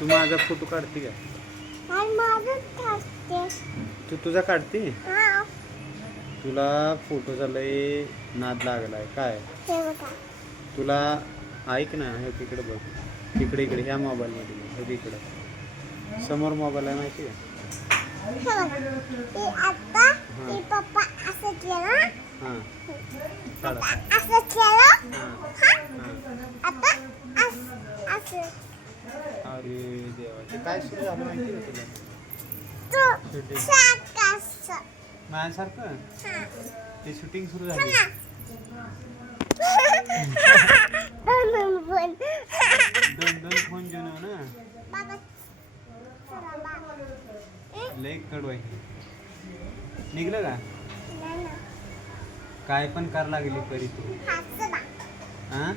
तू माझा फोटो काढते का? तू तुझा काढते? तुला फोटोचा लय नाद लागलाय काय? तुला ऐक ना, हे तिकडे बघ, तिकडे इकडे ह्या मोबाईलमध्ये बघ, हे इकडं समोर मोबाईल आहे माहिती आहे? पप्पा असं केलं, हां पप्पा असं केलं, आता असं. अरे देवा, ते काय सुरू झालं माहिती आहे तुला? तू शूटिंग सारखं. माझ्यासारखं ते शूटिंग सुरू झाली. दोन दोन फोन घेऊन येऊ ना, लय कडू आहे. निघलं का? काय पण कर लागली परी तू. हां